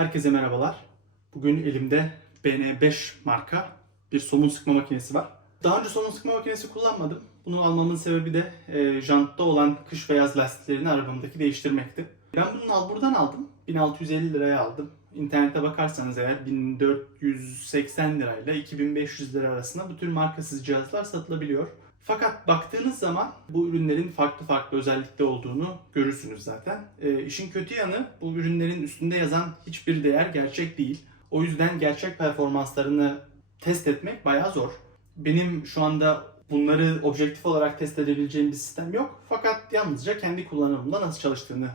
Herkese merhabalar. Bugün elimde BN5 marka bir somun sıkma makinesi var. Daha önce somun sıkma makinesi kullanmadım. Bunu almamın sebebi de e, jantta olan kış ve yaz lastiklerini arabamdaki değiştirmekti. Ben bunu al buradan aldım. 1650 liraya aldım. İnternete bakarsanız eğer 1480 lirayla 2500 lira arasında bu tür markasız cihazlar satılabiliyor. Fakat baktığınız zaman bu ürünlerin farklı farklı özellikte olduğunu görürsünüz zaten. E, işin kötü yanı bu ürünlerin üstünde yazan hiçbir değer gerçek değil. O yüzden gerçek performanslarını test etmek bayağı zor. Benim şu anda bunları objektif olarak test edebileceğim bir sistem yok. Fakat yalnızca kendi kullanımımda nasıl çalıştığını,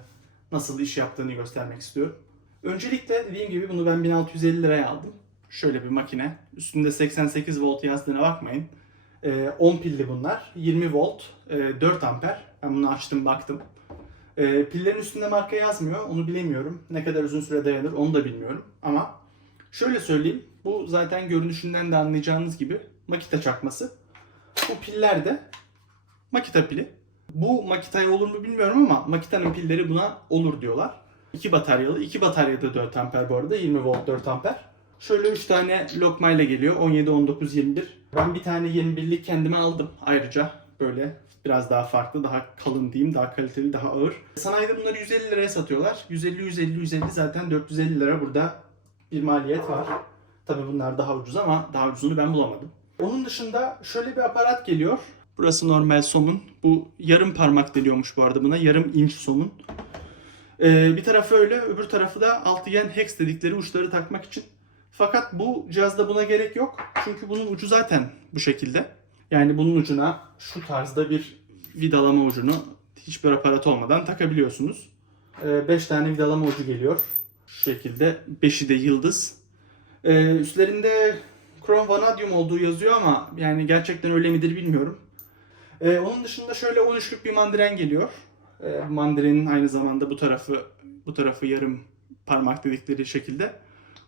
nasıl iş yaptığını göstermek istiyorum. Öncelikle dediğim gibi bunu ben 1650 liraya aldım. Şöyle bir makine. Üstünde 88 volt yazdığına bakmayın. Ee, 10 pilli bunlar. 20 volt, e, 4 amper. Ben bunu açtım baktım. Ee, pillerin üstünde marka yazmıyor. Onu bilemiyorum. Ne kadar uzun süre dayanır onu da bilmiyorum. Ama şöyle söyleyeyim. Bu zaten görünüşünden de anlayacağınız gibi Makita çakması. Bu piller de Makita pili. Bu Makita'ya olur mu bilmiyorum ama Makita'nın pilleri buna olur diyorlar. 2 bataryalı. 2 bataryada 4 amper bu arada. 20 volt 4 amper. Şöyle 3 tane lokmayla geliyor. 17, 19, 21. Ben bir tane 21'lik kendime aldım ayrıca. Böyle biraz daha farklı, daha kalın diyeyim, daha kaliteli, daha ağır. Sanayide bunları 150 liraya satıyorlar. 150, 150, 150 zaten 450 lira burada bir maliyet var. Tabii bunlar daha ucuz ama daha ucuzunu ben bulamadım. Onun dışında şöyle bir aparat geliyor. Burası normal somun. Bu yarım parmak deniyormuş bu arada buna. Yarım inç somun. Ee, bir tarafı öyle, öbür tarafı da altıgen hex dedikleri uçları takmak için. Fakat bu cihazda buna gerek yok. Çünkü bunun ucu zaten bu şekilde. Yani bunun ucuna şu tarzda bir vidalama ucunu hiçbir aparat olmadan takabiliyorsunuz. 5 tane vidalama ucu geliyor. Şu şekilde. 5'i de yıldız. Ee, üstlerinde krom vanadium olduğu yazıyor ama yani gerçekten öyle midir bilmiyorum. Ee, onun dışında şöyle 13'lük bir mandiren geliyor. Ee, mandirenin aynı zamanda bu tarafı bu tarafı yarım parmak dedikleri şekilde.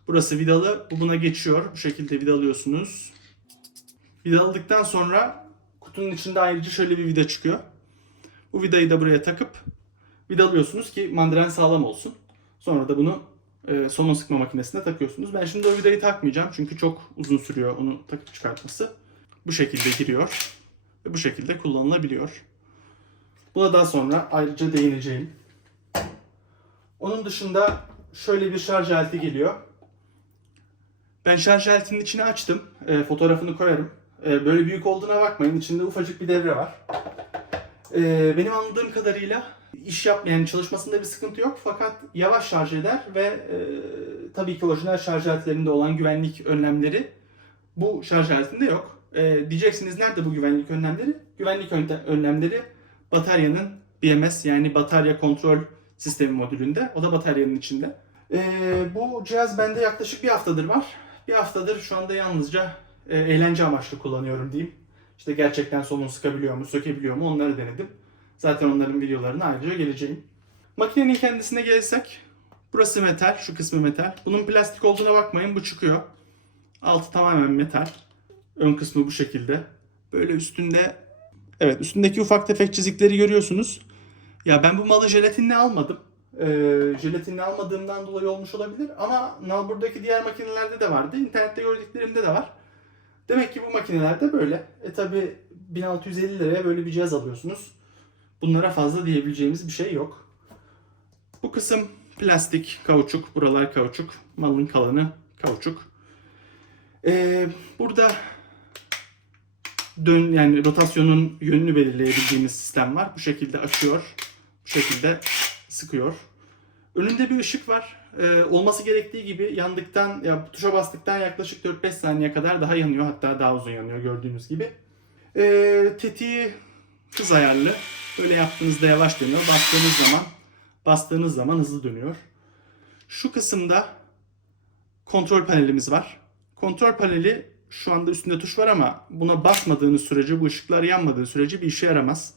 Burası vidalı. Bu buna geçiyor. Bu şekilde vidalıyorsunuz. Vidaladıktan sonra kutunun içinde ayrıca şöyle bir vida çıkıyor. Bu vidayı da buraya takıp vidalıyorsunuz ki mandiren sağlam olsun. Sonra da bunu e, somun sıkma makinesine takıyorsunuz. Ben şimdi o vidayı takmayacağım çünkü çok uzun sürüyor onu takıp çıkartması. Bu şekilde giriyor ve bu şekilde kullanılabiliyor. Buna daha sonra ayrıca değineceğim. Onun dışında şöyle bir şarj aleti geliyor. Ben şarj aletinin içine açtım. E, fotoğrafını koyarım. E, böyle büyük olduğuna bakmayın. İçinde ufacık bir devre var. E, benim anladığım kadarıyla iş yap yani çalışmasında bir sıkıntı yok fakat yavaş şarj eder ve e, tabii ki orijinal şarj aletlerinde olan güvenlik önlemleri bu şarj aletinde yok. E, diyeceksiniz nerede bu güvenlik önlemleri? Güvenlik önlemleri bataryanın BMS yani batarya kontrol sistemi modülünde. O da bataryanın içinde. E, bu cihaz bende yaklaşık bir haftadır var. Bir haftadır şu anda yalnızca e, eğlence amaçlı kullanıyorum diyeyim. İşte gerçekten somun sıkabiliyor mu, sökebiliyor mu onları denedim. Zaten onların videolarına ayrıca geleceğim. Makinenin kendisine gelirsek, burası metal, şu kısmı metal. Bunun plastik olduğuna bakmayın, bu çıkıyor. Altı tamamen metal. Ön kısmı bu şekilde. Böyle üstünde, evet üstündeki ufak tefek çizikleri görüyorsunuz. Ya ben bu malı jelatinle almadım. Ee, jelatinle almadığımdan dolayı olmuş olabilir ama Nalbur'daki diğer makinelerde de vardı. İnternette gördüklerimde de var. Demek ki bu makinelerde böyle. E tabi 1650 liraya böyle bir cihaz alıyorsunuz. Bunlara fazla diyebileceğimiz bir şey yok. Bu kısım plastik, kauçuk, buralar kauçuk, malın kalanı kauçuk. Ee, burada dön yani rotasyonun yönünü belirleyebildiğimiz sistem var. Bu şekilde açıyor, bu şekilde sıkıyor. Önünde bir ışık var. Ee, olması gerektiği gibi yandıktan ya tuşa bastıktan yaklaşık 4-5 saniye kadar daha yanıyor. Hatta daha uzun yanıyor gördüğünüz gibi. Ee, tetiği hız ayarlı. Böyle yaptığınızda yavaş dönüyor. Bastığınız zaman bastığınız zaman hızlı dönüyor. Şu kısımda kontrol panelimiz var. Kontrol paneli şu anda üstünde tuş var ama buna basmadığınız sürece bu ışıklar yanmadığı sürece bir işe yaramaz.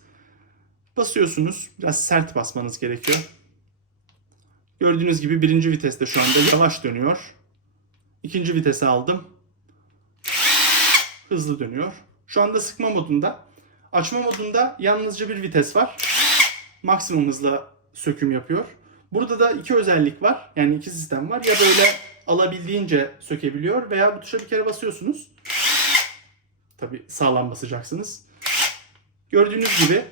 Basıyorsunuz. Biraz sert basmanız gerekiyor. Gördüğünüz gibi birinci viteste şu anda yavaş dönüyor. İkinci vitese aldım. Hızlı dönüyor. Şu anda sıkma modunda. Açma modunda yalnızca bir vites var. Maksimum hızla söküm yapıyor. Burada da iki özellik var. Yani iki sistem var. Ya böyle alabildiğince sökebiliyor veya bu tuşa bir kere basıyorsunuz. Tabi sağlam basacaksınız. Gördüğünüz gibi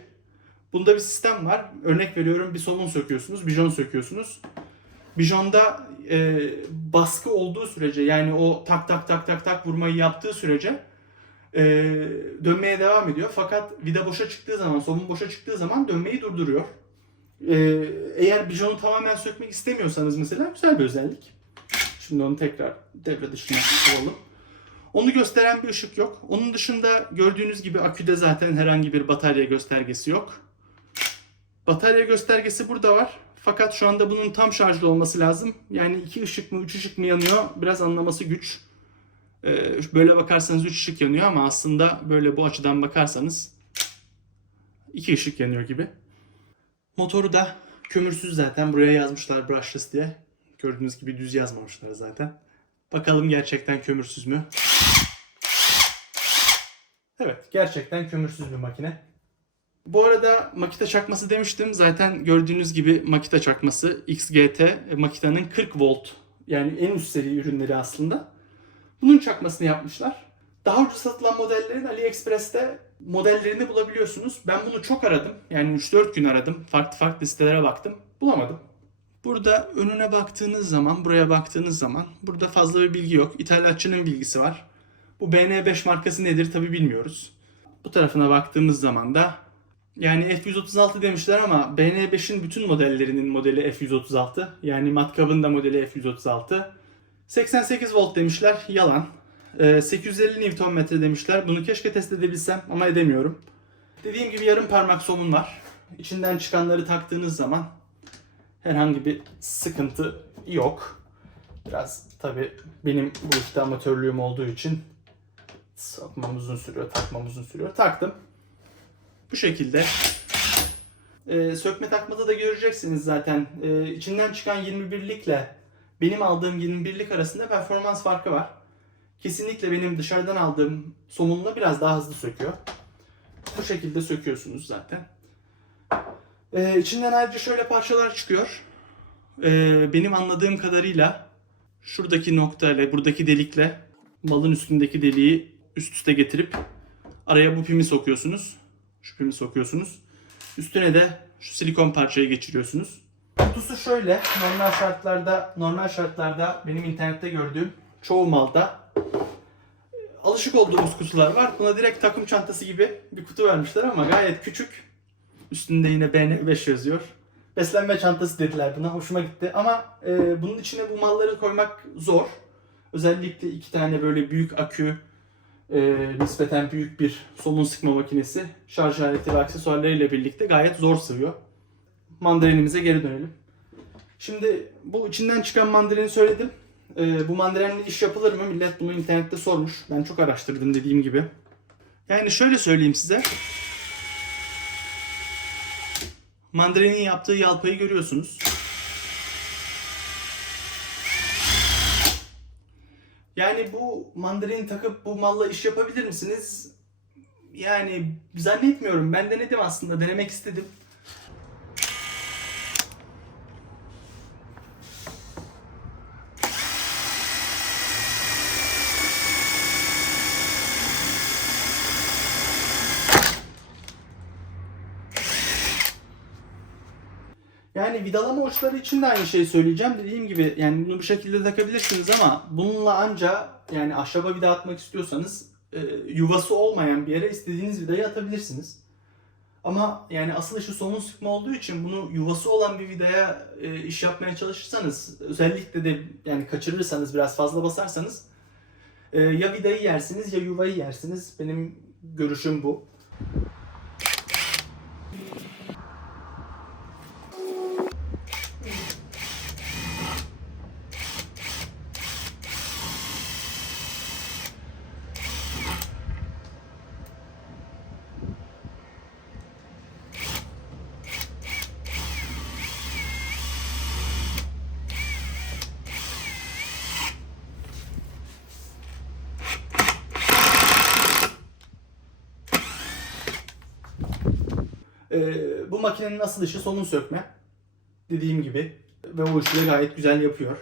bunda bir sistem var. Örnek veriyorum bir somun söküyorsunuz, bijon söküyorsunuz. Bijonda e, baskı olduğu sürece yani o tak tak tak tak tak vurmayı yaptığı sürece e, dönmeye devam ediyor. Fakat vida boşa çıktığı zaman, somun boşa çıktığı zaman dönmeyi durduruyor. E, eğer bijonu tamamen sökmek istemiyorsanız mesela güzel bir özellik. Şimdi onu tekrar devre dışına alalım. Onu gösteren bir ışık yok. Onun dışında gördüğünüz gibi aküde zaten herhangi bir batarya göstergesi yok. Batarya göstergesi burada var. Fakat şu anda bunun tam şarjlı olması lazım. Yani iki ışık mı, üç ışık mı yanıyor biraz anlaması güç. Ee, böyle bakarsanız üç ışık yanıyor ama aslında böyle bu açıdan bakarsanız iki ışık yanıyor gibi. Motoru da kömürsüz zaten. Buraya yazmışlar brushless diye. Gördüğünüz gibi düz yazmamışlar zaten. Bakalım gerçekten kömürsüz mü? Evet, gerçekten kömürsüz bir makine. Bu arada Makita çakması demiştim. Zaten gördüğünüz gibi Makita çakması XGT Makita'nın 40 volt yani en üst seri ürünleri aslında. Bunun çakmasını yapmışlar. Daha ucuz satılan modellerin AliExpress'te modellerini bulabiliyorsunuz. Ben bunu çok aradım. Yani 3-4 gün aradım. Farklı farklı sitelere baktım. Bulamadım. Burada önüne baktığınız zaman, buraya baktığınız zaman burada fazla bir bilgi yok. İthalatçının bilgisi var. Bu BN5 markası nedir tabi bilmiyoruz. Bu tarafına baktığımız zaman da yani F136 demişler ama BN5'in bütün modellerinin modeli F136. Yani matkabın da modeli F136. 88 volt demişler. Yalan. Ee, 850 Nm demişler. Bunu keşke test edebilsem ama edemiyorum. Dediğim gibi yarım parmak somun var. İçinden çıkanları taktığınız zaman herhangi bir sıkıntı yok. Biraz tabi benim bu işte amatörlüğüm olduğu için sokmam uzun sürüyor, takmam uzun sürüyor. Taktım. Bu şekilde. Ee, sökme takmada da göreceksiniz zaten. Ee, içinden çıkan 21'likle benim aldığım 21'lik arasında performans farkı var. Kesinlikle benim dışarıdan aldığım somunla biraz daha hızlı söküyor. Bu şekilde söküyorsunuz zaten. Ee, içinden ayrıca şöyle parçalar çıkıyor. Ee, benim anladığım kadarıyla şuradaki nokta ile buradaki delikle malın üstündeki deliği üst üste getirip araya bu pimi sokuyorsunuz. Şu sokuyorsunuz. Üstüne de şu silikon parçayı geçiriyorsunuz. Kutusu şöyle. Normal şartlarda normal şartlarda benim internette gördüğüm çoğu malda alışık olduğumuz kutular var. Buna direkt takım çantası gibi bir kutu vermişler ama gayet küçük. Üstünde yine BN5 yazıyor. Beslenme çantası dediler buna. Hoşuma gitti. Ama e, bunun içine bu malları koymak zor. Özellikle iki tane böyle büyük akü, e, nispeten büyük bir somun sıkma makinesi, şarj aleti ve aksesuarlarıyla birlikte gayet zor sığıyor. Mandalinimize geri dönelim. Şimdi bu içinden çıkan mandalini söyledim. E, bu mandalinle iş yapılır mı? Millet bunu internette sormuş. Ben çok araştırdım dediğim gibi. Yani şöyle söyleyeyim size. Mandalinin yaptığı yalpayı görüyorsunuz. Yani bu mandalini takıp bu malla iş yapabilir misiniz? Yani zannetmiyorum. Ben denedim aslında. Denemek istedim. Yani vidalama uçları için de aynı şeyi söyleyeceğim. Dediğim gibi yani bunu bu şekilde takabilirsiniz ama bununla anca yani ahşaba vida atmak istiyorsanız e, yuvası olmayan bir yere istediğiniz vidayı atabilirsiniz. Ama yani asıl işi somun sıkma olduğu için bunu yuvası olan bir vidaya e, iş yapmaya çalışırsanız özellikle de yani kaçırırsanız biraz fazla basarsanız e, ya vidayı yersiniz ya yuvayı yersiniz. Benim görüşüm bu. Bu makinenin asıl işi somun sökme. Dediğim gibi Ve o işi de gayet güzel yapıyor.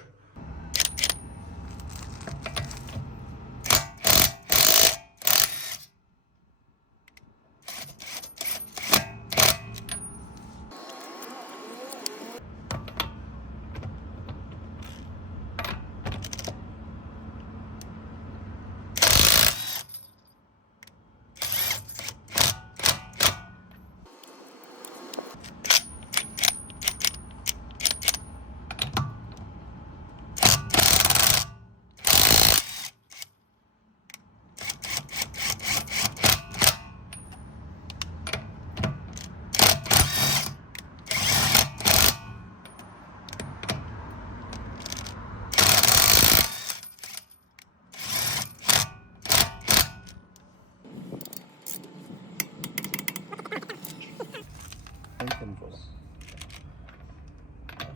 En temiz olan.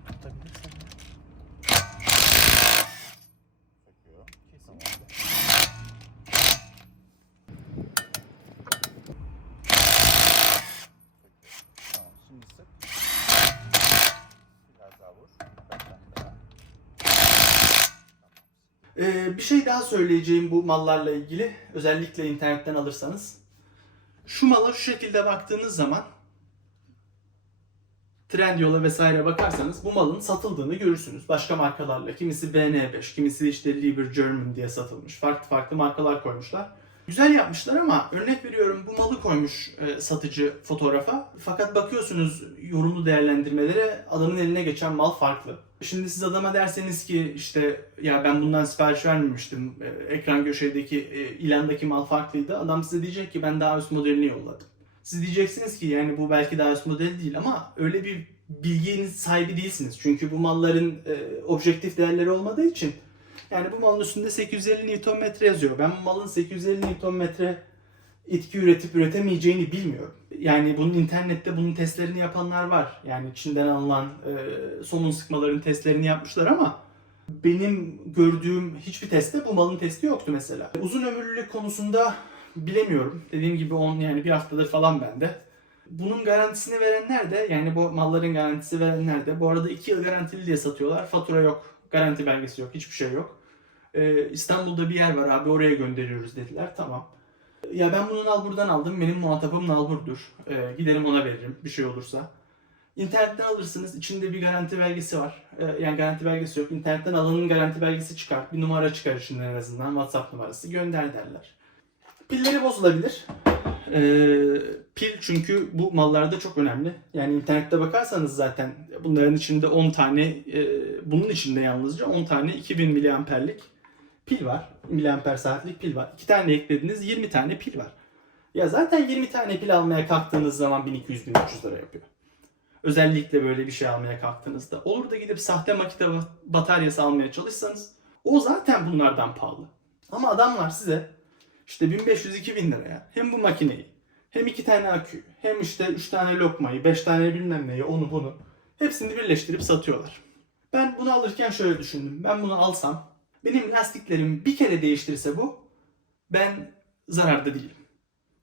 Tutabilirsen. Çekiyor. Tamam şimdi sık. Biraz daha vur. Birkaç tane daha. Ee, bir şey daha söyleyeceğim bu mallarla ilgili. Özellikle internetten alırsanız. Şu mala şu şekilde baktığınız zaman Trendyol'a vesaire bakarsanız bu malın satıldığını görürsünüz. Başka markalarla. Kimisi BN5, kimisi işte Liber German diye satılmış. Farklı farklı markalar koymuşlar. Güzel yapmışlar ama örnek veriyorum bu malı koymuş e, satıcı fotoğrafa. Fakat bakıyorsunuz yorumlu değerlendirmelere adamın eline geçen mal farklı. Şimdi siz adama derseniz ki işte ya ben bundan sipariş vermemiştim. e, ekran köşedeki e, ilandaki mal farklıydı. Adam size diyecek ki ben daha üst modelini yolladım. Siz diyeceksiniz ki yani bu belki daha üst model değil ama öyle bir bilginin sahibi değilsiniz. Çünkü bu malların e, objektif değerleri olmadığı için yani bu malın üstünde 850 Nm yazıyor. Ben bu malın 850 Nm itki üretip üretemeyeceğini bilmiyorum. Yani bunun internette bunun testlerini yapanlar var. Yani Çin'den alınan e, somun sıkmaların testlerini yapmışlar ama benim gördüğüm hiçbir testte bu malın testi yoktu mesela. Uzun ömürlülük konusunda bilemiyorum. Dediğim gibi 10 yani bir haftadır falan bende. Bunun garantisini verenler de yani bu malların garantisi verenler de bu arada 2 yıl garantili diye satıyorlar. Fatura yok, garanti belgesi yok, hiçbir şey yok. Ee, İstanbul'da bir yer var abi oraya gönderiyoruz dediler. Tamam. Ya ben bunu Nalbur'dan aldım. Benim muhatabım Nalbur'dur. Ee, giderim ona veririm bir şey olursa. İnternetten alırsınız. İçinde bir garanti belgesi var. Ee, yani garanti belgesi yok. İnternetten alanın garanti belgesi çıkar. Bir numara çıkar içinden en azından. WhatsApp numarası. Gönder derler. Pilleri bozulabilir. Ee, pil çünkü bu mallarda çok önemli. Yani internette bakarsanız zaten bunların içinde 10 tane, e, bunun içinde yalnızca 10 tane 2000 miliamperlik pil var. Miliamper saatlik pil var. 2 tane eklediniz 20 tane pil var. Ya zaten 20 tane pil almaya kalktığınız zaman 1200-1300 lira yapıyor. Özellikle böyle bir şey almaya kalktığınızda. Olur da gidip sahte makine bataryası almaya çalışsanız o zaten bunlardan pahalı. Ama adamlar size işte 1500-2000 liraya hem bu makineyi hem iki tane akü hem işte 3 tane lokmayı 5 tane bilmem neyi onu bunu hepsini birleştirip satıyorlar. Ben bunu alırken şöyle düşündüm. Ben bunu alsam benim lastiklerimi bir kere değiştirse bu ben zararda değilim.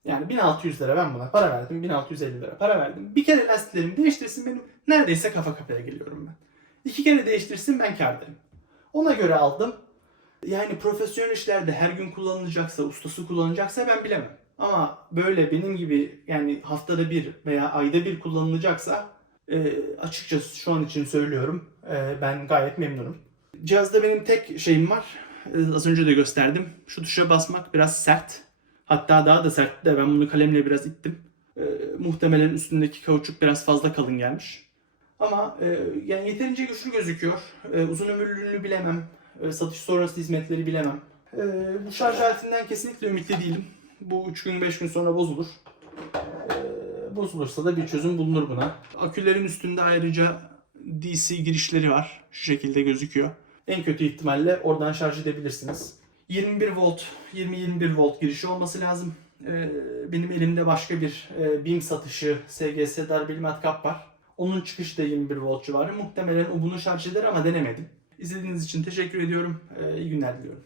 Yani 1600 lira ben buna para verdim. 1650 lira para verdim. Bir kere lastiklerimi değiştirsin benim neredeyse kafa kafaya geliyorum ben. İki kere değiştirsin ben kârdayım. Ona göre aldım. Yani profesyonel işlerde her gün kullanılacaksa, ustası kullanacaksa ben bilemem. Ama böyle benim gibi yani haftada bir veya ayda bir kullanılacaksa e, açıkçası şu an için söylüyorum e, ben gayet memnunum. Cihazda benim tek şeyim var. E, az önce de gösterdim. Şu tuşa basmak biraz sert. Hatta daha da sert de ben bunu kalemle biraz ittim. E, muhtemelen üstündeki kauçuk biraz fazla kalın gelmiş. Ama e, yani yeterince güçlü gözüküyor. E, uzun ömürlülüğünü bilemem. Satış sonrası hizmetleri bilemem. E, bu şarj aletinden kesinlikle ümitli değilim. Bu 3 gün 5 gün sonra bozulur. E, bozulursa da bir çözüm bulunur buna. Akülerin üstünde ayrıca DC girişleri var. Şu şekilde gözüküyor. En kötü ihtimalle oradan şarj edebilirsiniz. 21 volt, 20-21 volt girişi olması lazım. E, benim elimde başka bir e, BİM satışı SGS darbeli matkap var. Onun çıkışı da 21 volt civarı. Muhtemelen o bunu şarj eder ama denemedim. İzlediğiniz için teşekkür ediyorum. Ee, iyi günler diliyorum.